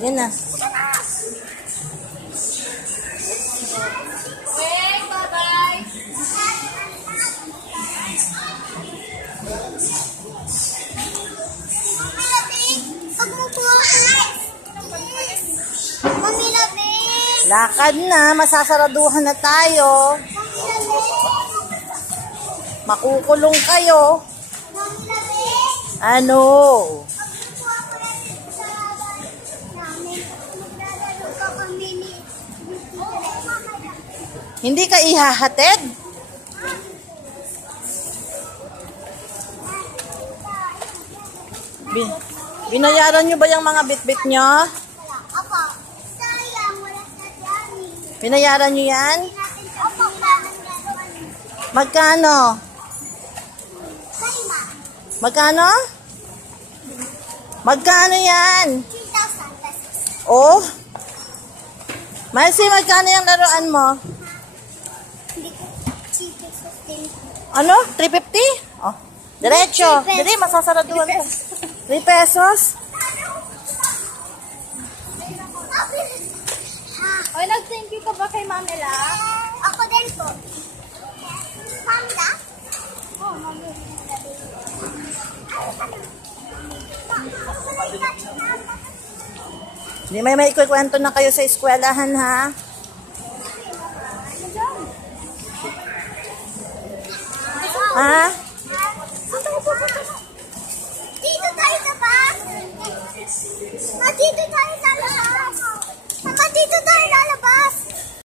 Sige na. Okay, bye-bye. Lakad na, masasaraduhan na tayo. Makukulong kayo. Ano? Hindi ka ihahatid? Binayaran nyo ba yung mga bitbit nyo? Opo. Sayang, wala sa dyan. Binayaran nyo yan? Magkano? Magkano? Magkano yan? 3,000 pesos. Oh? Marcy, magkano yung laruan mo? Hindi ko 3 pesos din. Ano? 350? Oh. Diretso. Dili, masasaraduhan ko. 3 pesos? Oy, nag-thank you ka ba kay Mamela? Ako din po. Mamela? Oo, Mamela. Hindi may ikukwento na kayo sa eskwelahan, ha? Ha? Dito tayo na ba? Ma, dito tayo na ba? Mama, dito tayo na